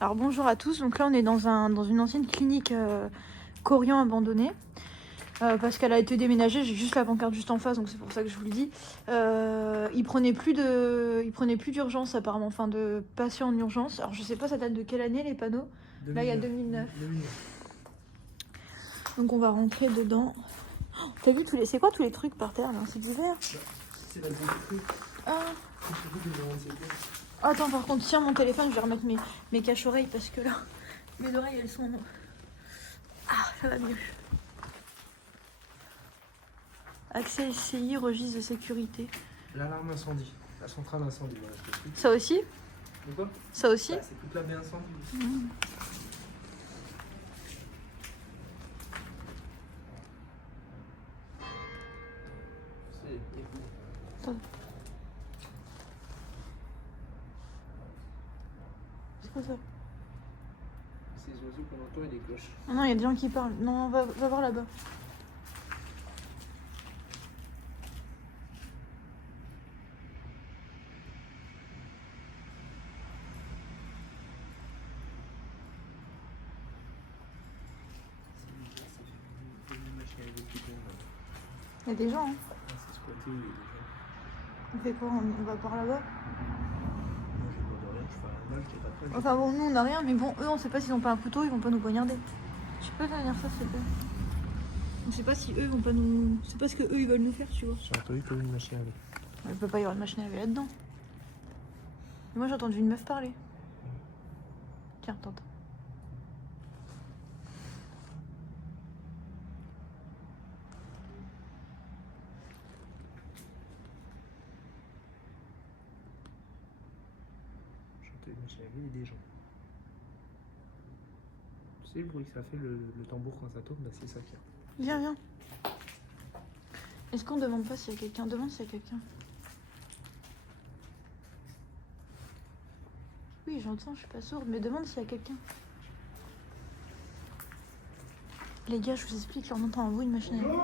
Alors bonjour à tous, donc là on est dans une ancienne clinique Corian abandonnée parce qu'elle a été déménagée, j'ai juste la pancarte juste en face donc c'est pour ça que je vous le dis. Ils prenaient plus d'urgence apparemment, enfin de patients en urgence. Alors je sais pas ça date de quelle année les panneaux. 2009. Là il y a 2009. Donc on va rentrer dedans. Oh, t'as vu c'est quoi tous les trucs par terre là? C'est d'hiver. C'est la bonne. Ah. Attends, par contre, tiens mon téléphone, je vais remettre mes caches-oreilles parce que là, mes oreilles elles sont. Ah, ça va mieux. Accès SCI, registre de sécurité. L'alarme incendie, la centrale incendie. Voilà, ça aussi? De quoi? Ça aussi? Bah, c'est toute la baie incendie. C'est quoi ça? Ces oiseaux qu'on entend et des cloches. Ah non, il y a des gens qui parlent. Non, va voir là-bas. Il y a des gens, hein. C'est squatté, il y a des gens. On fait quoi? On va par là-bas? Moi j'ai pas de rien, je fais un mal qui est pas prêt. Enfin bon, nous on a rien, mais bon, eux on sait pas s'ils ont pas un couteau, ils vont pas nous poignarder. Tu peux venir ça, s'il te plaît? On sait pas si eux vont pas nous. C'est pas ce que eux ils veulent nous faire, tu vois. J'ai entendu qu'il y avait une machine à laver. Il peut pas y avoir une machine à laver là-dedans. Mais moi j'ai entendu une meuf parler. Tiens, t'entends. J'ai entendu une machine à laver et des gens. Tu sais le bruit que ça fait, le tambour quand ça tourne, bah c'est ça qu'il y a. Viens, viens. Est-ce qu'on demande pas s'il y a quelqu'un? Demande s'il y a quelqu'un. Oui, j'entends, je suis pas sourde, mais demande s'il y a quelqu'un. Les gars, je vous explique, là on entend un bruit, une machine à laver.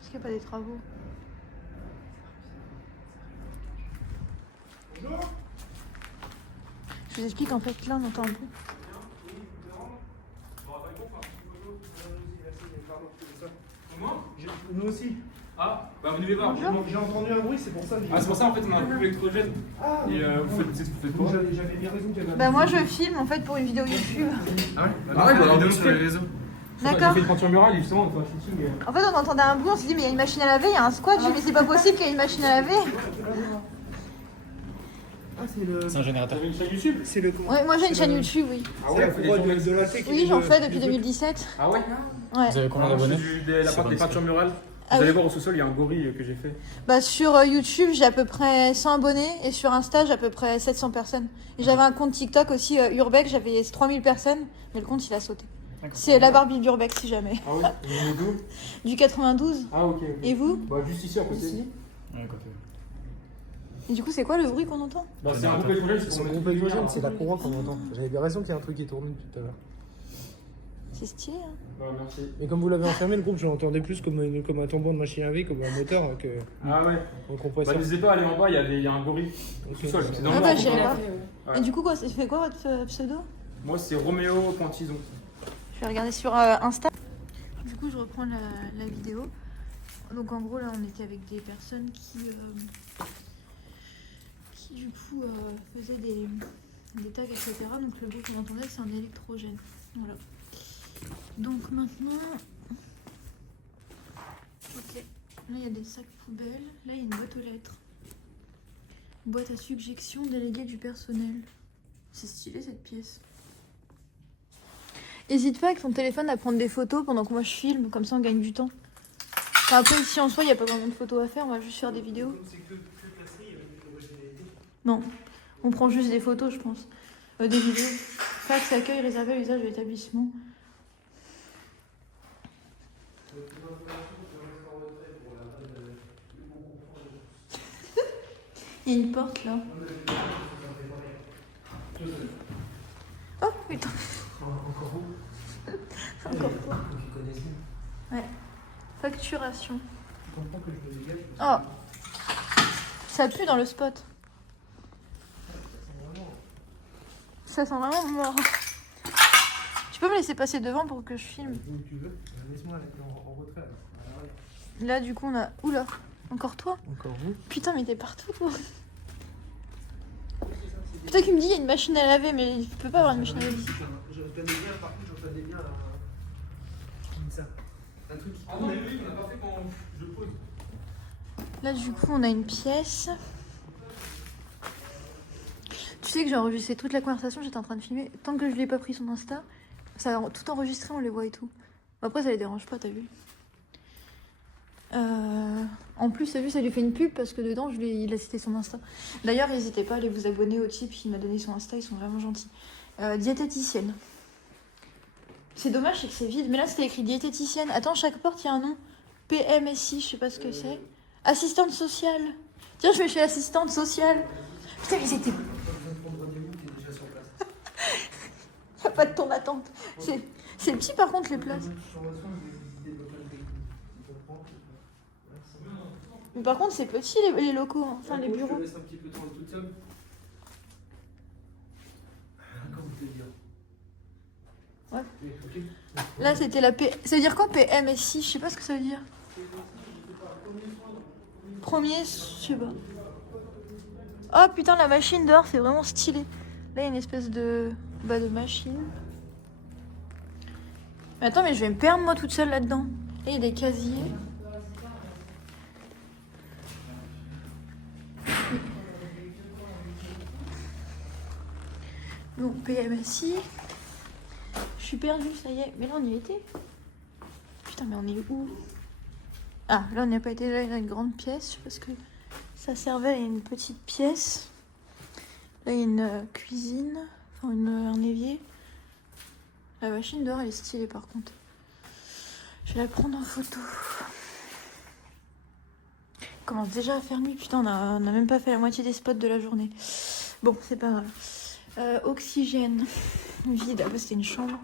Est-ce qu'il n'y a pas des travaux? Bonjour. Je vous explique, en fait, là on entend un bruit. Comment? Nous aussi. Ah, bah vous devez voir. J'ai entendu un bruit, c'est pour ça que j'ai. Ah, c'est pour ça en fait on a un peu électrogène. Ah, Et vous faites quoi? J'avais bien raison qu'il y avait. Bah moi je filme en fait pour une vidéo YouTube. Ah ouais? Ah ouais, bah alors sur les réseaux. D'accord. J'ai fait une peinture murale et justement on fait un shooting. En fait on entendait un bruit, on s'est dit mais il y a une machine à laver, il y a un squat, j'ai dit mais c'est pas possible qu'il y ait une machine à laver. Ah, c'est le. C'est un générateur. T'avais une chaîne YouTube? C'est le. Ouais, moi j'ai une chaîne YouTube, oui. Ah ouais, faut pas de la tech. Oui, j'en fais depuis 2017. Ah ouais? Ouais. Vous avez combien Alors, d'abonnés? je fais la part des peintures murales. Ah Vous allez oui. voir au sous-sol, il y a un gorille que j'ai fait. Bah sur YouTube j'ai à peu près 100 abonnés et sur Insta j'ai à peu près 700 personnes. Et j'avais un compte TikTok aussi Urbex, j'avais 3000 personnes, mais le compte il a sauté. C'est la Barbie d'Urbex si jamais. Ah ouais? Vous venez d'où? Du 92. Ah ok. Et vous? Bah juste ici à côté. Ici. Ouais, côté. Et du coup c'est quoi le bruit qu'on entend? Bah c'est un groupe électrogène, C'est son groupe électrogène, c'est la courant qu'on entend. J'avais bien raison qu'il y a un truc qui tourne tout à l'heure. C'est stylé hein. Bah merci. Mais comme vous l'avez enfermé, le groupe, je l'entendais plus comme un tambour de machine à laver, comme un moteur, que Ah ouais. un Bah compresseur. n'hésitez pas à aller en bas, il y a un gorille au sous-sol. C'est dans Ah le bah noir. j'irai voir. Ouais. Et du coup quoi, ça fait quoi votre pseudo? Moi c'est Roméo Pantison. Je vais regarder sur Insta. Du coup, je reprends la vidéo. Donc, en gros, là, on était avec des personnes qui du coup, faisaient des tags, etc. Donc, le bruit qu'on entendait, c'est un électrogène. Voilà. Donc, maintenant... Ok. Là, il y a des sacs poubelles. Là, il y a une boîte aux lettres. Une boîte à suggestions déléguée du personnel. C'est stylé, cette pièce. N'hésite pas avec ton téléphone à prendre des photos pendant que moi je filme, comme ça on gagne du temps. Enfin, après ici en soi il n'y a pas vraiment de photos à faire, on va juste faire des vidéos. Non, on prend juste des photos je pense. Des vidéos. Fax, accueil, réservé à l'usage de l'établissement. Il y a une porte là. Oh putain. Encore où? Encore toi. Ouais. Facturation. comprends que je me dégage. Oh, ça pue dans le spot. Ça sent vraiment mort. Tu peux me laisser passer devant pour que je filme? Où tu veux. Laisse-moi en retrait. Alors. Là, du coup, on a... Oula, encore toi? Encore vous. Putain, mais t'es partout, toi. Toi qui me dis, il y a une machine à laver, mais il peut pas avoir une machine à laver ici. J'entendais bien, par contre, j'entendais bien ça. Un truc qui Ah non, mais oui, on n'a pas fait quand je pose. Là, du coup, on a une pièce. Tu sais que j'ai enregistré toute la conversation, j'étais en train de filmer. Tant que je l'ai pas pris son Insta, ça a tout enregistré, on les voit et tout. Après, ça les dérange pas, t'as vu? En plus, t'as vu, ça lui fait une pub parce que dedans, il a cité son Insta. D'ailleurs, n'hésitez pas à aller vous abonner au type qui m'a donné son Insta, ils sont vraiment gentils. Diététicienne. C'est dommage, c'est que c'est vide. Mais là, c'était écrit diététicienne. Attends, chaque porte, il y a un nom. PMSI, je sais pas ce que c'est. Assistante sociale. Tiens, je vais chez assistante sociale. Putain, mais c'était... Y a pas de temps d'attente. C'est petit, par contre, les places. Mais par contre, c'est petit, les locaux. Hein. Enfin, les bureaux. Je te laisse un petit peu de temps toute seule. Comment te dire? Ouais. Ok. Là, c'était la P... Ça veut dire quoi, PMSI? Je sais pas ce que ça veut dire. Premier, je sais pas. Oh putain, la machine dehors, c'est vraiment stylé. Là, il y a une espèce de... de machine. Mais attends, mais je vais me perdre, moi, toute seule là-dedans. Et il y a des casiers. Bon, PMSI. Je suis perdue, ça y est. Mais là, on y était. Putain, mais on est où? Ah, là, on n'y a pas été. Là, il y a une grande pièce. Je sais pas ce que ça servait. Il y a une petite pièce. Là, il y a une cuisine. Enfin, un évier. La machine dehors, elle est stylée, par contre. Je vais la prendre en photo. Il commence déjà à faire nuit. Putain, on a même pas fait la moitié des spots de la journée. Bon, c'est pas grave. Oxygène. Vide. Ah bah, c'était une chambre.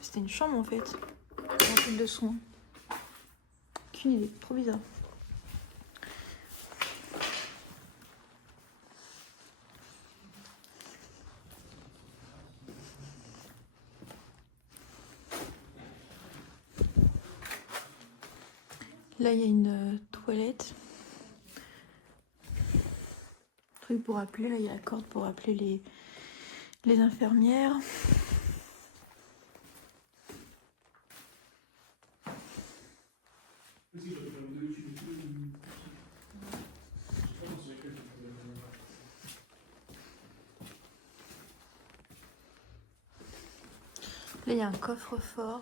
C'était une chambre, en fait. Un truc de soins. Aucune idée. Trop bizarre. Là, il y a une toilette. Truc pour appeler. Là, il y a la corde pour appeler les infirmières. Là, il y a un coffre-fort.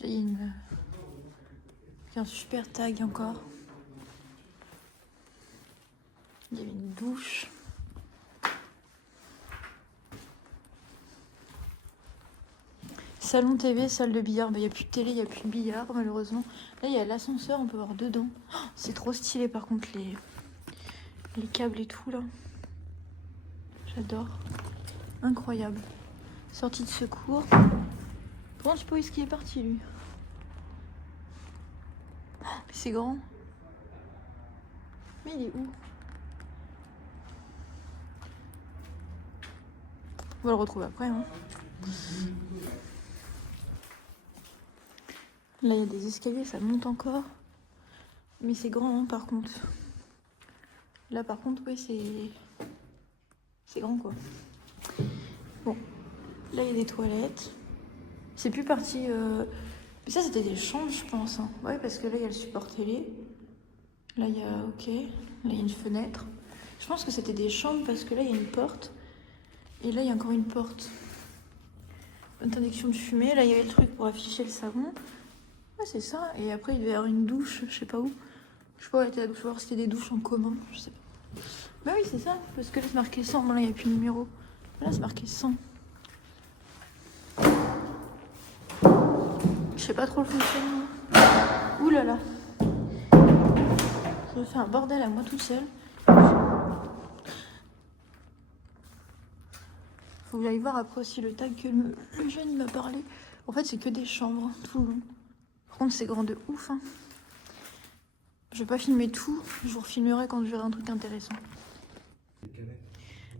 Là, il y a un super tag encore. Il y avait une douche. Salon TV, salle de billard. Il n'y a plus de télé, il n'y a plus de billard, malheureusement. Là, il y a l'ascenseur, on peut voir dedans. Oh, c'est trop stylé, par contre, les câbles et tout, là. J'adore. Incroyable. Sortie de secours. Bon, je sais pas où est-ce qu'il est parti, lui. Oh, mais c'est grand. Mais il est où? On va le retrouver après, hein. Là, il y a des escaliers, ça monte encore. Mais c'est grand, hein, par contre. Là, par contre, ouais, c'est grand, quoi. Bon. Là, il y a des toilettes. C'est plus parti... Mais ça, c'était des chambres, je pense. Hein. Ouais, parce que là, il y a le support télé. Là, il y a... Ok. Là, il y a une fenêtre. Je pense que c'était des chambres parce que là, il y a une porte. Et là, il y a encore une porte. Interdiction de fumer. Là, il y avait le truc pour afficher le savon. Ouais, c'est ça. Et après, il devait y avoir une douche, je sais pas où. Je sais pas où était la douche. Je vais voir si c'était des douches en commun. Je sais pas. Bah oui, c'est ça. Parce que là, c'est marqué 100. Bon, là, il n'y a plus de numéro. Là, c'est marqué 100. Je sais pas trop le fonctionnement. Ouh là là. Je me fais un bordel à moi toute seule. Faut que j'aille voir après aussi le tag que le jeune il m'a parlé. En fait, c'est que des chambres tout le long. Par contre, c'est grand de ouf. Hein. Je vais pas filmer tout. Je vous refilmerai quand je verrai un truc intéressant.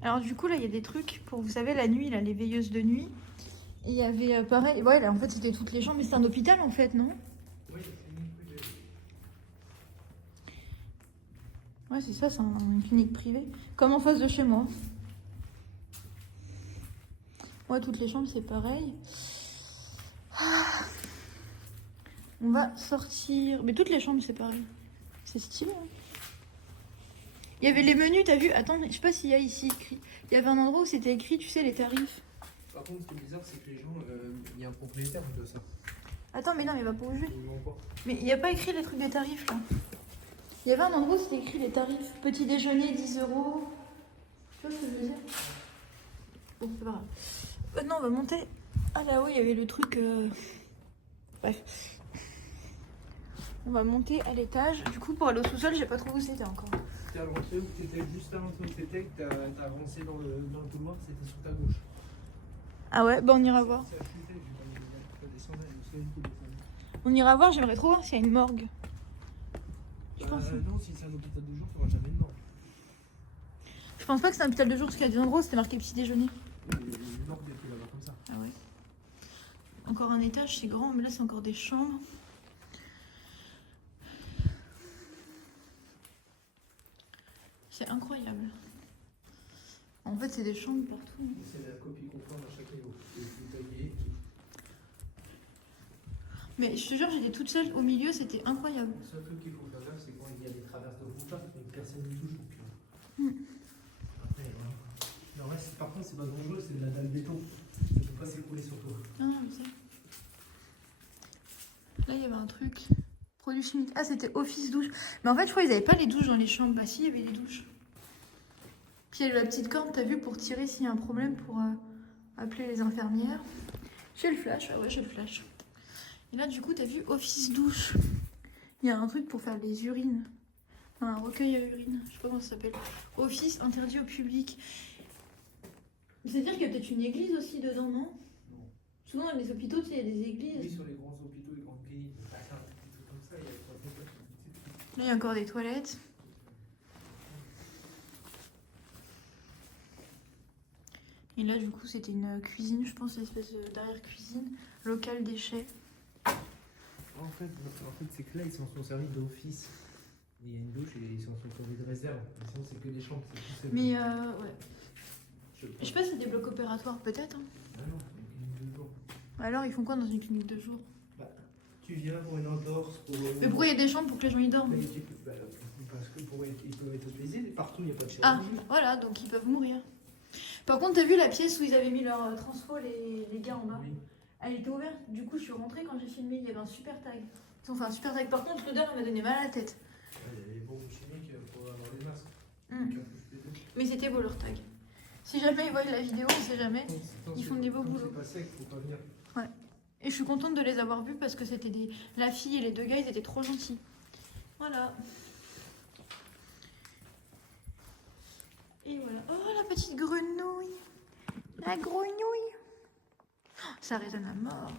Alors du coup, là, il y a des trucs pour, vous savez, la nuit, là, les veilleuses de nuit. Et il y avait pareil. Ouais, là, en fait, c'était toutes les chambres. Mais c'est un hôpital, en fait, non? Oui, Ouais, c'est ça, c'est une clinique privée. Comme en face de chez moi. Ouais, toutes les chambres, c'est pareil. Ah. On va sortir. Mais toutes les chambres, c'est pareil. C'est stylé. Hein. Il y avait les menus, t'as vu? Attends, je sais pas s'il y a ici écrit. Il y avait un endroit où c'était écrit, tu sais, les tarifs. Par contre, ce qui est bizarre, c'est que les gens, il y a un propriétaire de ça. Attends, mais non, mais va pas bouger. Ils vont pas. Mais il n'y a pas écrit les trucs des tarifs, là. Il y avait un endroit où c'était écrit les tarifs. Petit déjeuner, 10 euros. Tu vois ce que je veux dire? Bon, c'est pas grave. Maintenant, on va monter. Ah là-haut, il y avait le truc... Bref. On va monter à l'étage. Du coup, pour aller au sous-sol, j'ai pas trouvé où c'était encore. T'es avancé où t'étais juste à l'entrée où t'étais, que t'as avancé dans le couloir, c'était sur ta gauche. Ah ouais, bah on ira voir. Ça chutait, je descendais, je sais où tu descendais. On ira voir, j'aimerais trop voir s'il y a une morgue. Je pense. Non, si c'est un hôpital de jour, il n'y aura jamais de mort. Je pense pas que c'est un hôpital de jour, parce qu'il y a des endroits où c'était marqué petit déjeuner. Une morgue était là-bas comme ça. Ah ouais. Encore un étage, c'est grand, mais là c'est encore des chambres. C'est incroyable. En fait, c'est des chambres partout. C'est la copie conforme à chaque niveau. Détaillé. Mais je te jure, j'étais toute seule au milieu, c'était incroyable. Le seul truc qu'il faut faire gaffe, c'est quand il y a des traverses de route là, mais personne ne touche. Donc, après, voilà. Le reste, par contre, c'est pas dangereux, c'est de la dalle béton. Ça ne peut pas s'écrouler sur toi. Non, je sais. Là, il y avait un truc. Produits chimiques. Ah, c'était office douche. Mais en fait, je crois qu'ils n'avaient pas les douches dans les chambres. Bah si, il y avait les douches. Puis il y a la petite corde, t'as vu, pour tirer s'il y a un problème, pour appeler les infirmières. J'ai le flash, ouais, j'ai le flash. Et là, du coup, t'as vu, office douche. Il y a un truc pour faire les urines. Un recueil à urine, je sais pas comment ça s'appelle. Office interdit au public. C'est-à-dire qu'il y a peut-être une église aussi dedans, non? Non. Souvent, dans les hôpitaux, tu sais, il y a des églises. Oui, sur les grands hôpitaux, les grandes cliniques, des trucs comme ça, il y a pas. Là, il y a encore des toilettes. Et là, du coup, c'était une cuisine, je pense, une espèce d'arrière-cuisine, local déchets. En fait, c'est que là, ils s'en sont servis d'office. Il y a une douche et ils s'en sont servis de réserve. Mais sinon, c'est que des chambres. Mais ouais. Je sais pas si c'est des blocs opératoires, peut-être. Hein. Ah non, c'est une clinique de jour. Alors, ils font quoi dans une clinique de jour? Bah, tu viens pour une entorse, pour... Mais pourquoi il y a des chambres pour que les gens y dorment? Parce que ils peuvent être hospitalisés, mais partout, il n'y a pas de Ah, chirurgie. voilà, donc ils peuvent mourir. Par contre, t'as vu la pièce où ils avaient mis leur transfo, les gars en bas? Oui. Elle était ouverte, du coup, je suis rentrée quand j'ai filmé, il y avait un super tag. Ils ont fait un super tag. Par contre, l'odeur, elle m'a donné mal à la tête. Il y avait beaucoup de chimiques pour avoir des masques. Mais c'était beau leur tag. Si jamais ils voient la vidéo, on sait jamais. Ils font des beaux boulots. C'est pas sec, faut pas venir. Ouais. Et je suis contente de les avoir vus parce que c'était des... La fille et les deux gars, ils étaient trop gentils. Voilà. Et voilà. Oh, la petite grenouille. La grenouille. Oh, ça résonne à mort.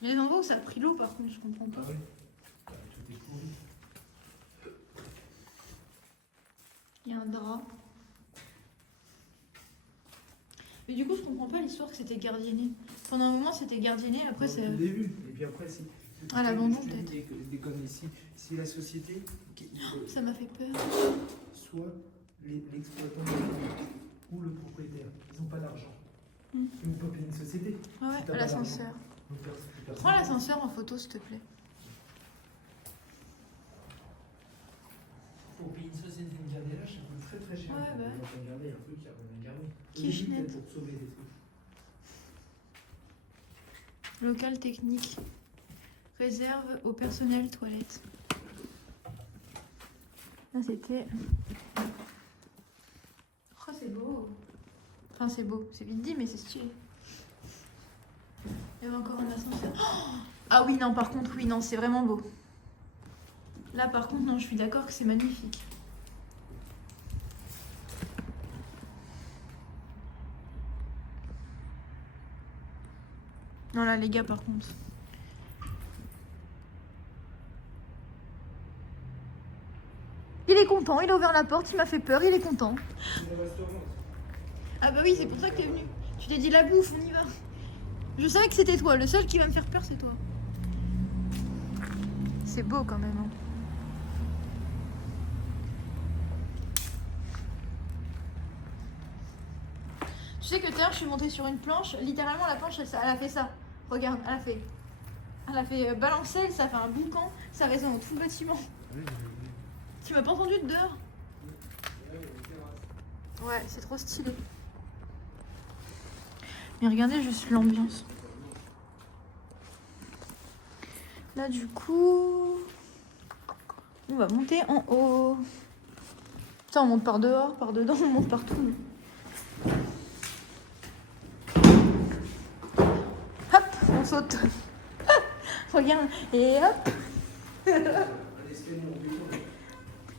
Il y a des endroits où ça a pris l'eau, par contre, je comprends pas. Ah oui. Tout est pourri. Il y a un drap. Mais du coup, je comprends pas l'histoire que c'était gardienné. Pendant un moment, c'était gardienné, après c'est... Au début, et puis après, si. Ah, l'abandon, Je te dis peut-être. des connes ici. Si la société, Ça m'a fait peur. soit l'exploitant ou le propriétaire, ils n'ont pas d'argent. Ils ne peuvent pas payer une société. Ah ouais, Si t'as pas l'ascenseur. d'argent, donc personne- Prends l'ascenseur en photo, s'il te plaît. Pour payer une société de gardiennage, ça coûte très très cher. Ouais, bah. On va pas garder un truc qui a rien à garder. Kitchenette. Au début, peut-être pour sauver des trucs. Local technique. Réserve au personnel toilette. Là, c'était... Oh, c'est beau. Enfin, c'est beau. C'est vite dit, mais c'est stylé. Il y avait encore un ascenseur. Oh, ah oui, non, par contre, oui, non, c'est vraiment beau. Là, par contre, non, je suis d'accord que c'est magnifique. Non, là, les gars, par contre. Il est content, il a ouvert la porte, il m'a fait peur, il est content. C'est le restaurant. Ah bah oui, c'est pour ça que t'es venu. Tu t'es dit la bouffe, on y va. Je savais que c'était toi, le seul qui va me faire peur, c'est toi. C'est beau quand même. Hein. Tu sais que tout à l'heure, je suis montée sur une planche. Littéralement, la planche, elle a fait ça. Regarde, elle a fait balancer, ça fait un boucan. Ça résonne dans tout le bâtiment. Tu m'as pas entendu de dehors? Ouais, c'est trop stylé. Mais regardez juste l'ambiance. Là, du coup, on va monter en haut. Putain, on monte par dehors, par dedans, on monte partout. Hop, on saute. Regarde, et hop.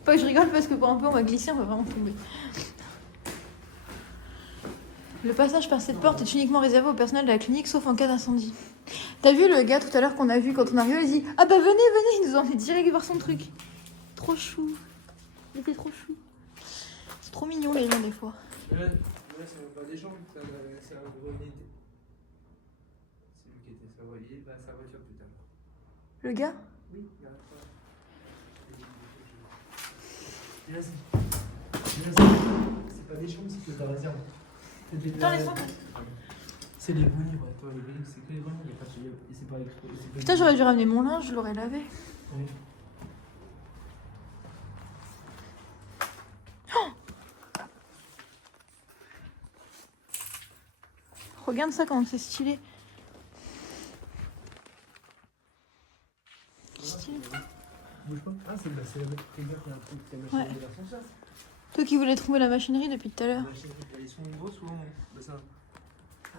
Pas que je rigole parce que pour un peu on va glisser, on va vraiment tomber. Le passage par cette porte est uniquement réservé au personnel de la clinique, sauf en cas d'incendie. T'as vu le gars tout à l'heure qu'on a vu quand on arrive, il dit « Ah bah venez, venez !» Il nous a emmené direct voir son truc. Trop chou. Il était trop chou. C'est trop mignon les gens des fois. Là, c'est même pas des gens, c'est un gros nid. C'est lui qui était sa voiture tout à l'heure. Le gars? Oui, il y a un frère. C'est pas des chambres, c'est que de la réserve. Putain, laisse-moi. C'est les bouillies, ouais. Toi, les bouillies, c'est que les bouillies, il n'y a pas de. C'est pas expo. Putain, j'aurais dû ramener mon linge, je l'aurais lavé. Oui. Regarde ça, comment c'est stylé. Stylé. Bouge pas. Ah, c'est la primaire qui a un truc qui a machine Ouais. de l'ascenseur. Toi qui voulais trouver la machinerie depuis tout à l'heure. Ils sont grosses ou non? Bah, ça.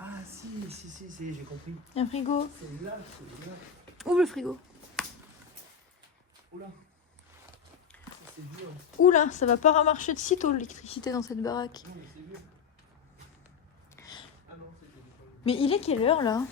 Ah, si, j'ai compris. Il y a un frigo. C'est là. Ouvre le frigo. Oula. Ça, c'est dur. Oula, ça va pas remarcher de sitôt l'électricité dans cette baraque. Non, mais c'est vieux. Ah non, c'est vieux. Mais il est quelle heure là?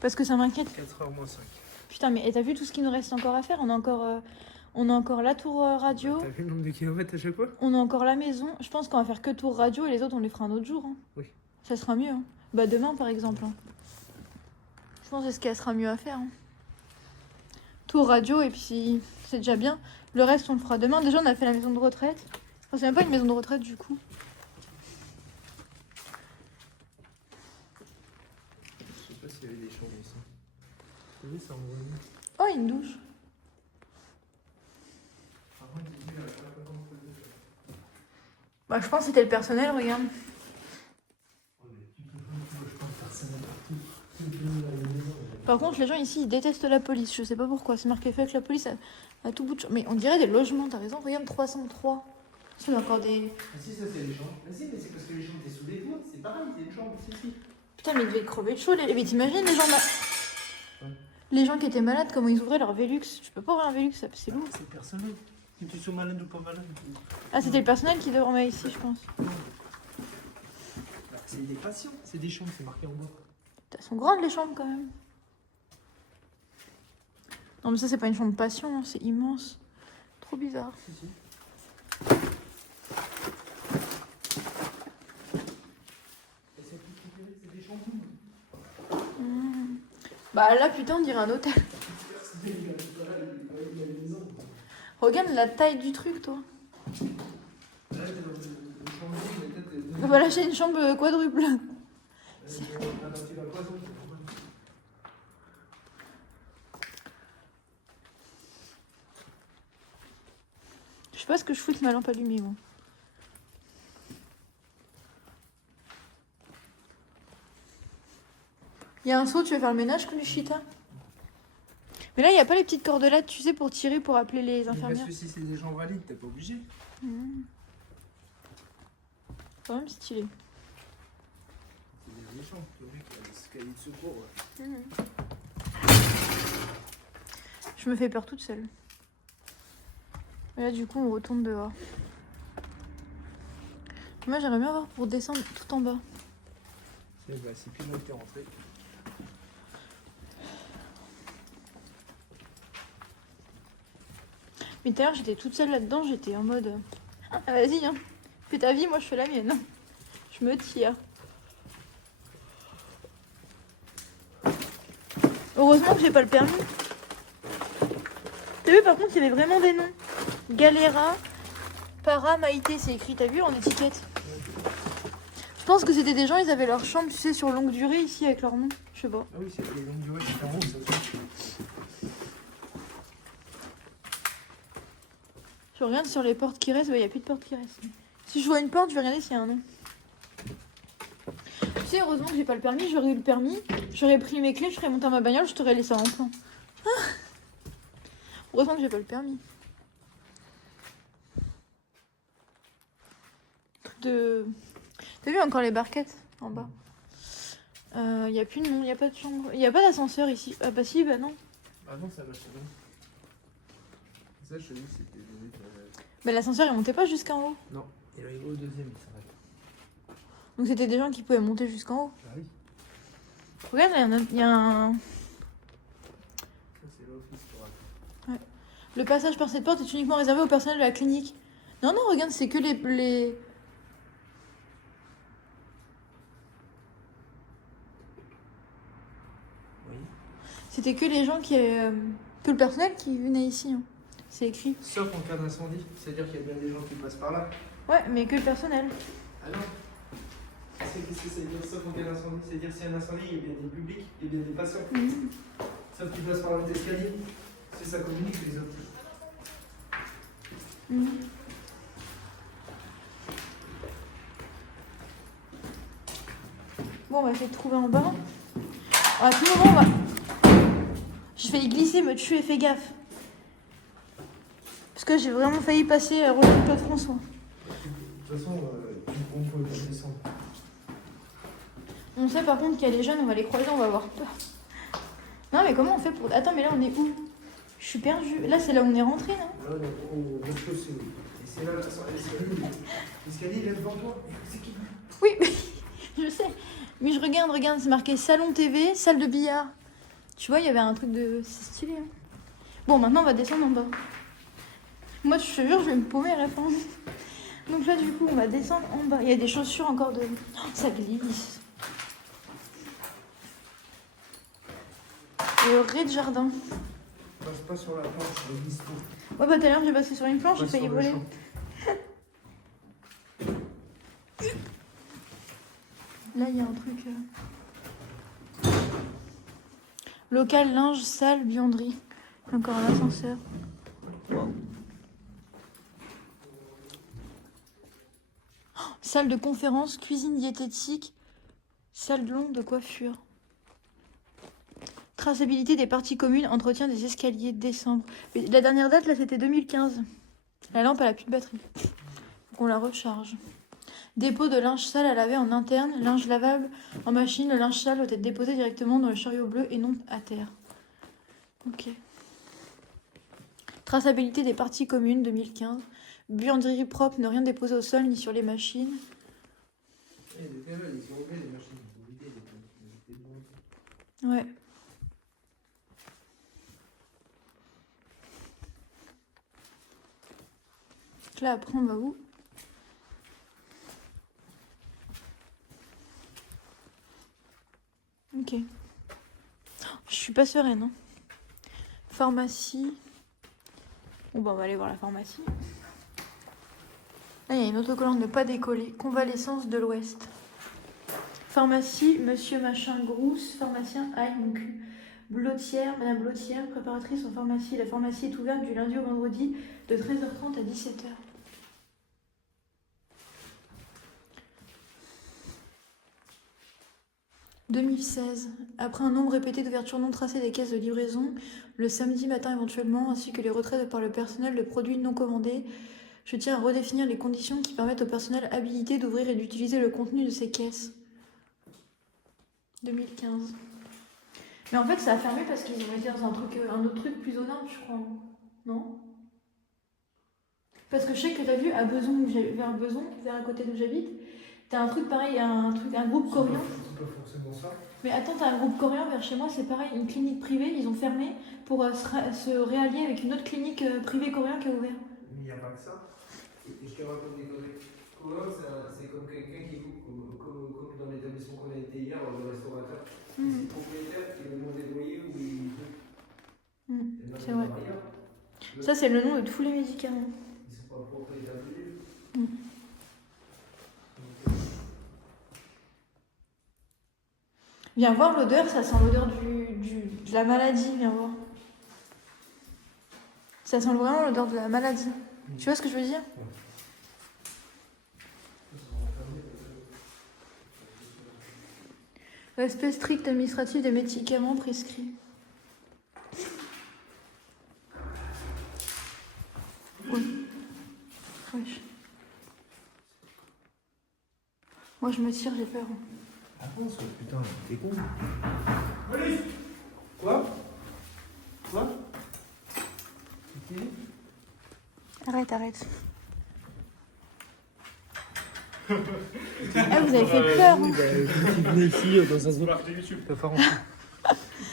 Parce que ça m'inquiète. 4h moins 5. Putain, mais t'as vu tout ce qu'il nous reste encore à faire? On a encore la tour radio. T'as vu le nombre de kilomètres à chaque fois? On a encore la maison. Je pense qu'on va faire que tour radio et les autres on les fera un autre jour. Hein. Oui. Ça sera mieux. Hein. Bah demain par exemple. Hein. Je pense que c'est ce qui sera mieux à faire. Hein. Tour radio et puis c'est déjà bien. Le reste on le fera demain. Déjà on a fait la maison de retraite. Enfin, c'est même pas une maison de retraite du coup. Je sais pas s'il y avait des chambres ici. T'as vu, ça envoie. Oh, une douche. Par contre, j'ai vu, Bah je pense que c'était le personnel, regarde. Par contre, les gens ici, ils détestent la police. Je sais pas pourquoi. C'est marqué fait avec la police à tout bout de champ. Mais on dirait des logements, t'as raison. Regarde, 303. C'est encore des... Ah si, ça c'est les chambres. Ah si, mais c'est parce que les chambres étaient sous les toits. C'est pareil, c'est une chambre, si. Putain, mais ils devaient crever de chaud. Mais t'imagines les gens là... Les gens qui étaient malades, comment ils ouvraient leur Velux? Tu peux pas ouvrir un Velux, c'est lourd. C'est personnel. Que tu sois malade ou pas malade. Ah, c'était le personnel qui dormait ici, je pense. Bah, c'est des patients. C'est des chambres, c'est marqué en bas. Elles sont grandes les chambres quand même. Non mais ça c'est pas une chambre patient, hein, c'est immense. Trop bizarre. Si. Et c'est des chambres. Bah là putain on dirait un hôtel. Regarde la taille du truc toi. On va lâcher une chambre quadruple. Je sais pas ce que je fous avec ma lampe allumée moi. Il y a un seau, tu veux faire le ménage comme du chita? Mais là, il n'y a pas les petites cordelettes, tu sais, pour tirer, pour appeler les infirmières. Parce que si c'est des gens valides, t'es pas obligé. Quand même stylé. C'est des méchants, tu vois, qui a des escaliers de secours. Je me fais peur toute seule. Et là, du coup, on retourne dehors. Moi, j'aimerais bien avoir pour descendre tout en bas. C'est plus mal que t'es rentré. Mais tout à l'heure, j'étais toute seule là-dedans, j'étais en mode... Ah, vas-y, hein. Fais ta vie, moi je fais la mienne. Je me tire. Heureusement que j'ai pas le permis. T'as vu, par contre, il y avait vraiment des noms. Galera, Para, Maïté, c'est écrit, t'as vu, en étiquette. Je pense que c'était des gens, ils avaient leur chambre, tu sais, sur longue durée, ici, avec leur nom. Je sais pas. Ah oui, c'est les longues durées, c'est en haut, ça se voit. Je regarde sur les portes qui restent, il n'y a plus de portes qui restent. Si je vois une porte, je vais regarder s'il y a un nom. Tu sais, heureusement que j'ai pas le permis, j'aurais eu le permis, j'aurais pris mes clés, je serais montée à ma bagnole, je t'aurais laissé en plan. Ah, heureusement que j'ai pas le permis. Truc de... T'as vu encore les barquettes en bas? Y a plus de nom, y a pas de chambre, y a pas d'ascenseur ici. Ah bah si, bah non. Ah non, ça va chez nous. Ça, chez nous, c'était le rythme. Mais l'ascenseur il montait pas jusqu'en haut. Non, il arrive au deuxième, il s'arrête. Donc c'était des gens qui pouvaient monter jusqu'en haut. Ah oui. Regarde, là, y a un... Ça, c'est l'office pour aller. Le passage par cette porte est uniquement réservé au personnel de la clinique. Non, non, regarde, c'est que les... Oui. C'était que les gens qui... que le personnel qui venait ici. Hein. C'est écrit. Sauf en cas d'incendie, c'est-à-dire qu'il y a bien des gens qui passent par là. Ouais, mais que le personnel. Ah non. Qu'est-ce que ça veut dire sauf en cas d'incendie? C'est-à-dire s'il y a un incendie, il y a bien des publics, il y a bien des patients. Sauf qu'ils passent par les escaliers. C'est ça communique les autres. Bon, on va essayer de trouver en bas. À tout moment, on va... Je vais y glisser, me tuer, fais gaffe. Parce que j'ai vraiment failli passer Roland Claude François. De toute façon, on ne pouvait pas descendre. On sait par contre qu'il y a les jeunes, on va les croiser, on va avoir peur. Non, mais comment on fait pour... Attends, mais là, on est où? Je suis perdue. Là, c'est là où on est rentré, non? Là, on est au rez-de-chaussée. Et c'est là, l'escalier, il est devant toi. C'est qui? Oui, je sais. Mais je regarde, c'est marqué salon TV, salle de billard. Tu vois, il y avait un truc de... C'est stylé. Hein. Bon, maintenant, on va descendre en bas. Moi, je te jure, je vais me paumer à la fin. Donc là, du coup, on va descendre en bas. Il y a des chaussures encore de... Oh, ça glisse. Et au rez-de-jardin. Passe pas sur la planche, le dispo. Ouais, bah tout à l'heure, j'ai passé sur une planche, j'ai Passe failli sur le voler. champ. Là, il y a un truc... Local, linge, salle, buanderie. Encore un ascenseur. Wow. Oh, salle de conférence, cuisine diététique, salle de longue de coiffure. Traçabilité des parties communes, entretien des escaliers, décembre. Mais la dernière date, là, c'était 2015. La lampe, elle a plus de batterie. Donc on la recharge. Dépôt de linge sale à laver en interne, linge lavable en machine. Le linge sale doit être déposé directement dans le chariot bleu et non à terre. Ok. Traçabilité des parties communes, 2015. Buanderie propre, ne rien déposer au sol ni sur les machines. Ils étaient là, ils ont oublié les machines. Ils ont oublié les Ouais. Là, après, on va où? Ok. Je suis pas sereine, hein. Pharmacie. Bon, bah, on va aller voir la pharmacie. Là, il y a une autocollante de pas décoller. Convalescence de l'Ouest. Pharmacie, monsieur machin Grousse. Pharmacien, aïe, mon cul. Blotière, madame Blotière, préparatrice en pharmacie. La pharmacie est ouverte du lundi au vendredi de 13h30 à 17h. « 2016. Après un nombre répété d'ouvertures non tracées des caisses de livraison, le samedi matin éventuellement, ainsi que les retraits par le personnel de produits non commandés, je tiens à redéfinir les conditions qui permettent au personnel habilité d'ouvrir et d'utiliser le contenu de ces caisses. » 2015. Mais en fait, ça a fermé parce qu'ils ont été dans un autre truc plus au nord, je crois. Non? Parce que je sais que t'as vu, à Beson, vers Beson, vers un côté d'où j'habite, t'as un truc pareil, un groupe coréen. c'est pas forcément ça. Mais attends, t'as un groupe coréen vers chez moi, c'est pareil, une clinique privée, ils ont fermé pour se réallier avec une autre clinique privée coréenne qui a ouvert. Mais il n'y a pas que ça. Et je te raconte des conneries. Coréen, c'est comme quelqu'un qui coupe, comme dans l'établissement qu'on a été hier, le restaurateur. C'est propriétaire qui est le nom des loyers où il. C'est vrai. Ça, c'est le nom de tous les médicaments. Ils sont pas propriétaires du lieu. Viens voir l'odeur, ça sent l'odeur de la maladie, viens voir. Ça sent vraiment l'odeur de la maladie. Tu vois ce que je veux dire? Respect strict administratif des médicaments prescrits. Oui. Wesh. Moi je me tire, j'ai peur. Ah bon, putain, t'es con. Allez. Quoi? Ok. Arrête. Ah, vous avez fait peur. Oui, tu venais ici dans un Pour la vidéo YouTube. T'as pas rentré.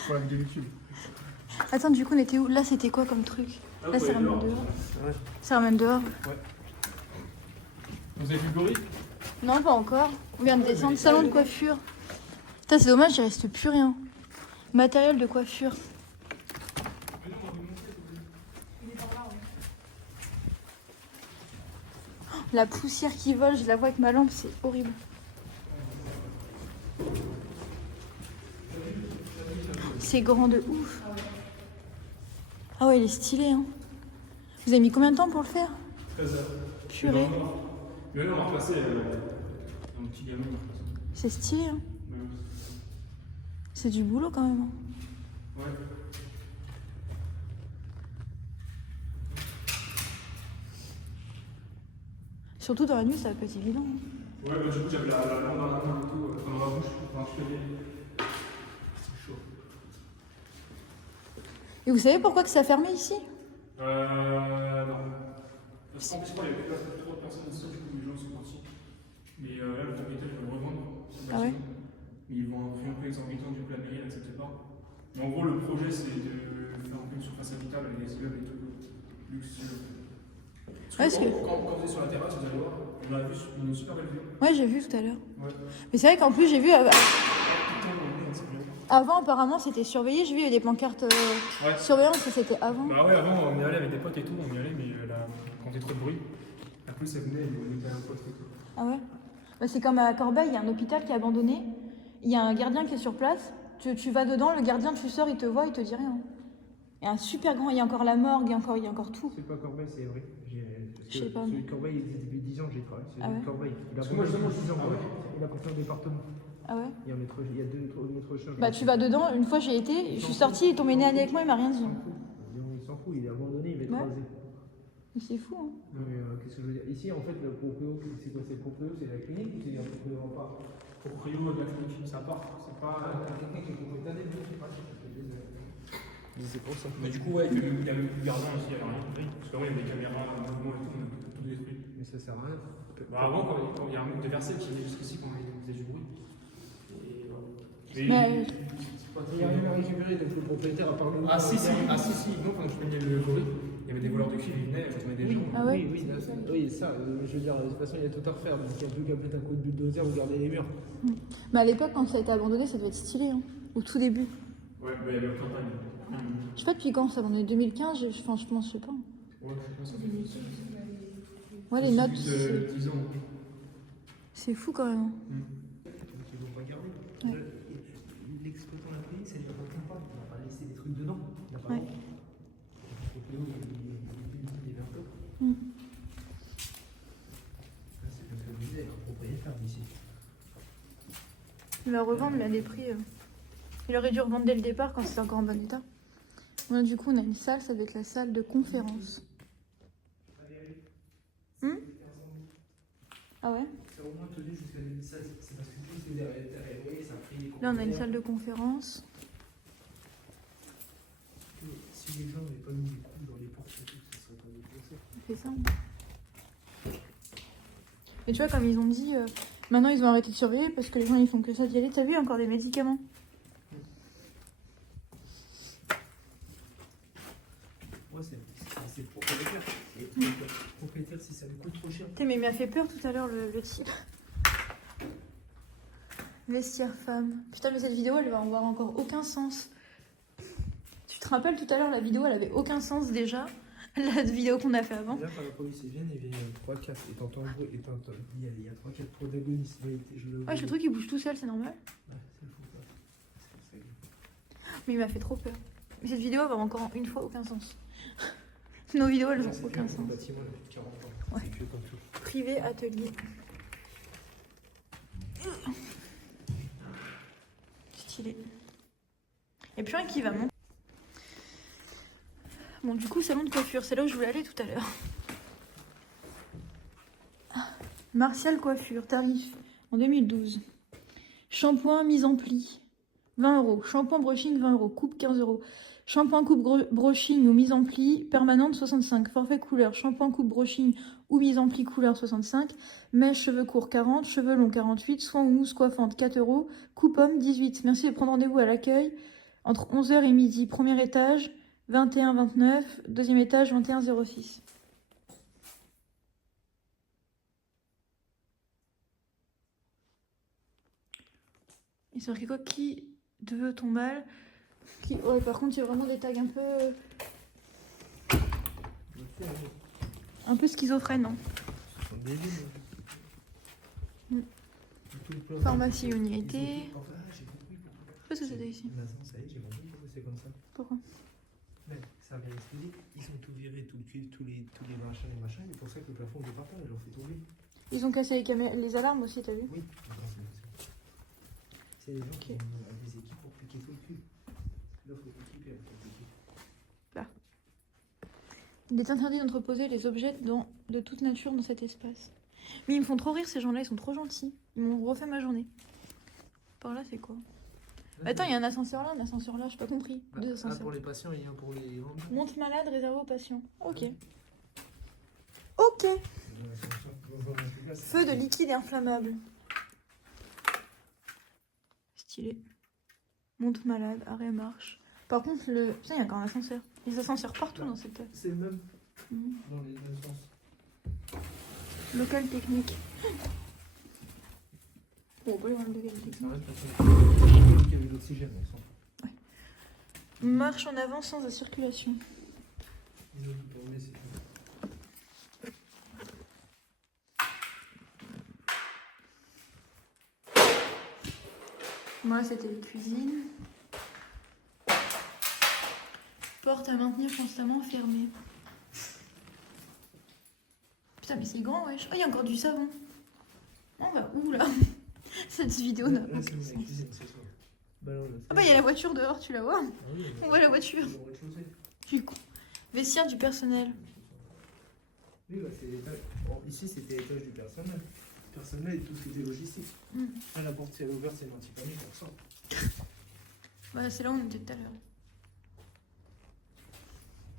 Pour la vidéo YouTube. Attends, du coup on était où? Là c'était quoi comme truc? Là ça ramène dehors. Ouais. Ça ramène dehors. Ouais. Vous avez vu le gorille? Non, pas encore. On vient de descendre. Salon de coiffure. Putain, c'est dommage, il reste plus rien. Matériel de coiffure. Oh, la poussière qui vole, je la vois avec ma lampe, c'est horrible. C'est grand de ouf. Ah ouais, il est stylé, hein. Vous avez mis combien de temps pour le faire? 13 heures. Purée. Mais là, on va remplacer un petit gamin. C'est stylé, hein. C'est du boulot quand même. Ouais. Surtout dans la nuit, ça va pas être évident. Hein. Ouais, bah, du coup, j'avais la lampe dans la main et tout, dans la bouche, pendant que je faisais. C'est chaud. Et vous savez pourquoi que ça a fermé ici? Non. Parce qu'en plus, il y avait pas trop de personnes ici, du coup, les gens sont partis. Mais là, le propriétaire, il veut le revendre. Ah ouais? Mais ils vont un prix exorbitant, du coup, la mairie n'accepte pas. Mais en gros, le projet, c'est de faire un peu une surface habitable avec des immeubles et tout. Luxueux. Parce que quand vous êtes sur la terrasse, vous allez voir, on a vu une super belle vue. Ouais, j'ai vu tout à l'heure. Ouais. Mais c'est vrai qu'en plus, j'ai vu. Putain, Avant, apparemment, c'était surveillé. J'ai vu, il y avait des pancartes ouais. surveillance, ça c'était avant. Bah ouais, avant, on y allait avec des potes et tout, on y allait, mais là, quand il y a trop de bruit, la police, elle venait et on était un pote et tout. Ah ouais? Bah, c'est comme à Corbeil, il y a un hôpital qui est abandonné. Il y a un gardien qui est sur place. Tu vas dedans, le gardien, tu sors, il te voit, il te dit rien. Il y a un super grand, il y a encore la morgue, il y a encore tout. C'est pas Corbeil, c'est Evry. Je sais pas. Celui de Corbeil, il existe depuis 10 ans que j'y travaille. C'est Ah ouais? Corbeil. Il a Parce que moi, justement, 6 ans. ah ouais. Il appartient au département. Ah ouais? Il y a deux métros chiens. Bah, tu vas dedans, une fois j'ai été, je suis sortie, il est tombé né avec moi, il m'a rien dit. Il s'en fout, il est abandonné, il va être Ouais. rasé. Mais c'est fou, hein. Non, mais qu'est-ce que je veux dire? Ici, en fait, le proprio, c'est quoi? C'est le proprio, c'est la clinique ou c'est un proprio en part? Proprio de la clinique, ça part, c'est pas. Quelqu'un qui est propriétaire des deux, je sais pas. C'est pour ça. Mais du coup, ouais, il y avait plus de gardien aussi, alors rien compris. Parce qu'avant, il y avait des caméras, un mouvement et tout, on a tout détruit. Mais ça sert à rien. Bah, avant, quand il y a un mec de Versailles qui venait jusqu'ici quand il faisait du bruit. Et voilà. Mais, Il n'y a rien à récupérer, donc le propriétaire, à part le. Ah si, nous quand je peignais le gorille, il y avait des voleurs de cuivre, ils venaient, on mettait des gens. Ah ouais? Oui, ça, je veux dire, de toute façon, il y a tout à refaire, donc il n'y a plus qu'à mettre un coup de bulldozer ou garder les murs. mais à l'époque, quand ça a été abandonné, ça devait être stylé, hein. Au tout début. Ouais, mais il y avait aucun panne. Je sais pas depuis quand ça a abandonné, 2015, franchement, je sais pas. Ouais, je sais pas, ça fait Ouais, les notes, plus 10 ans. c'est fou quand même. Hein. Donc ils vont pas garder. Ouais. L'exploitant de la clinique, ça ne lui appartient pas. Il n'a pas laissé des trucs dedans. Il n'a pas Ouais. le droit. Donc Léo, il est un peu. C'est comme je disais, un propriétaire d'ici. Il va revendre, mais à des prix. Il aurait dû revendre dès le départ quand c'était encore en bon état. Bon, du coup, on a une salle, ça doit être la salle de conférence. Ah ouais? Ça a au moins tenu jusqu'à 2016. C'est parce que plus les derrière, ça a pris. Là, on a une salle de conférence. Si les gens n'avaient pas mis des coups dans les portes et tout, ça serait pas défoncé. On fait ça. Mais tu vois, comme ils ont dit, Maintenant, ils ont arrêté de surveiller parce que les gens, ils font que ça d'y aller. T'as vu, encore des médicaments. Ouais, c'est propriétaire. Et propriétaire, si ça lui coûte trop cher. Mais il m'a fait peur tout à l'heure, le type. Vestiaire femme. Putain, mais cette vidéo, elle va avoir encore aucun sens. Tu te rappelles tout à l'heure, la vidéo, elle avait aucun sens déjà. La vidéo qu'on a fait avant. Là, quand la police vient, il y a 3-4. Et t'entends, il y a 3-4 protagonistes. Ouais, le truc, il bouge tout seul, c'est normal. Ouais, c'est fou, ça. Mais il m'a fait trop peur. Mais cette vidéo va avoir encore une fois aucun sens. Nos vidéos, elles n'ont aucun sens. Bâtiment, il a plus de 40 ans. Ouais. C'est vieux comme tout. Privé, atelier. Stylé. Et puis un qui va monter. Bon, du coup, salon de coiffure, c'est là où je voulais aller tout à l'heure. Martial Coiffure, tarif en 2012. Shampoing mise en pli, 20 €. Shampoing brushing, 20 €. Coupe, 15 €. Shampoing coupe brushing ou mise en pli, permanente, 65. Forfait couleur, shampoing coupe brushing ou mise en pli couleur, 65. Mèche cheveux courts, 40. Cheveux longs, 48. Soins ou mousse coiffante, 4 €. Coupe homme, 18. Merci de prendre rendez-vous à l'accueil entre 11 h et midi. Premier étage, 21-29. Deuxième étage, 21-06. Et c'est marqué quoi? Qui veut ton mal? Ouais, par contre, il y a vraiment des tags un peu schizophrènes, hein. Pharmacie unité. Qu'est-ce que c'était ici? Ça y est, j'ai compris pourquoi c'est comme ça. Pourquoi? Mais ça vient expliquer. Ils ont tout viré, tout le cuivre, tous les machins, et c'est pour ça que le plafond ne part pas, ils ont fait tomber. Ils ont cassé les alarmes aussi, t'as vu? Oui, c'est les gens qui ont des équipes pour piquer tout le cuivre. Là, il faut équiper avec l'équipe. Là. Il est interdit d'entreposer les objets de toute nature dans cet espace. Mais ils me font trop rire, ces gens-là, ils sont trop gentils. Ils m'ont refait ma journée. Par là, c'est quoi? Attends, il y a un ascenseur là, j'ai pas compris. Deux ascenseurs. Un pour les patients et un pour les gens. Monte malade réservé aux patients. Ok. Ok. Feu de liquide et inflammable. Stylé. Monte malade, arrêt marche. Par contre, putain, il y a encore un ascenseur. Les ascenseurs partout dans cette... C'est le même. Dans les deux sens. Local technique. Bon, on peut aller voir le local technique. Il y avait l'oxygène, on s'en fout. Ouais. Marche en avant sans la circulation. Moi, c'était les cuisines. Porte à maintenir constamment fermée. Putain, mais c'est grand, wesh. Oh, il y a encore du savon. On va où, là? Cette vidéo n'a pas de sens. Ah bah, il y a la voiture dehors, tu la vois? On voit la voiture. Du coup, vestiaire du personnel. Oui, bah, c'est l'étage. Bon, ici, c'était l'étage du personnel. Personnel et tout ce qui était logistique. Là, la porte, si elle est ouverte, c'est une anti-panique, on sort. Bah, c'est là où on était tout à l'heure.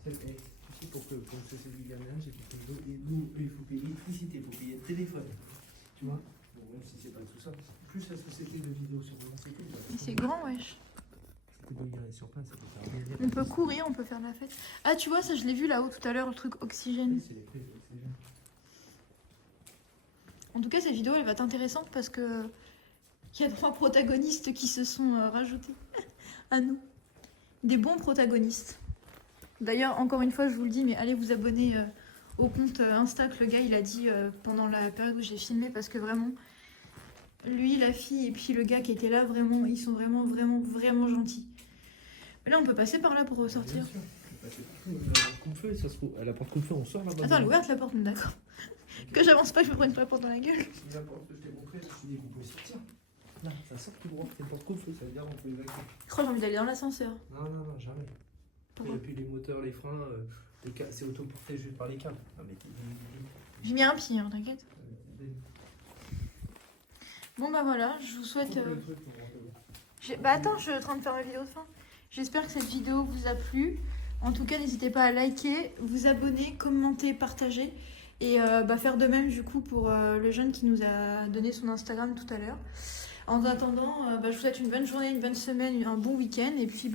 Ici, pour que c'est du gardiennage, il faut payer l'eau. Et nous, il faut payer l'électricité, il faut payer le téléphone. Tu vois? Bon, même si c'est pas tout ça. Plus la société de vidéosurveillance et tout. Mais c'est grand, wesh. C'était de regarder sur place, ça peut faire bien. On peut courir, on peut faire la fête. Ah, tu vois, ça, je l'ai vu là-haut tout à l'heure, le truc oxygène. Oui, c'est les prises d'oxygène. En tout cas, cette vidéo, elle va être intéressante parce que il y a 3 protagonistes qui se sont rajoutés à nous. Des bons protagonistes. D'ailleurs, encore une fois, je vous le dis, mais allez vous abonner au compte Insta que le gars, il a dit pendant la période où j'ai filmé parce que vraiment, lui, la fille et puis le gars qui était là, vraiment, ils sont vraiment, vraiment, vraiment gentils. Mais là, on peut passer par là pour ressortir. Bien sûr. Coupe-feu, ça se trouve. À la porte coupe-feu, on sort là-bas. Attends, elle est ouverte la porte, d'accord. Que j'avance pas, je me prends une porte dans la gueule. La porte que je t'ai montrée, je t'ai dit qu'on pouvait sortir. Là, ça sort tout droit. C'est une porte coupe-feu, ça veut dire qu'on peut évacuer. Oh, j'ai envie d'aller dans l'ascenseur. Non, jamais. Pourquoi? Et puis les moteurs, les freins, c'est autoporté juste par les câbles. Non, mais J'ai mis un pied, hein, t'inquiète. Bon bah voilà, je vous souhaite... Bah attends, je suis en train de faire ma vidéo de fin. J'espère que cette vidéo vous a plu. En tout cas, n'hésitez pas à liker, vous abonner, commenter, partager. Et faire de même du coup pour le jeune qui nous a donné son Instagram tout à l'heure. En attendant, je vous souhaite une bonne journée, une bonne semaine, un bon week-end. Et puis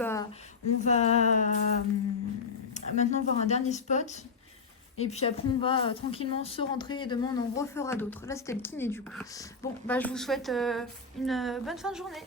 on va maintenant voir un dernier spot. Et puis après on va tranquillement se rentrer et demain on en refera d'autres. Là c'était le kiné du coup. Bon, je vous souhaite une bonne fin de journée.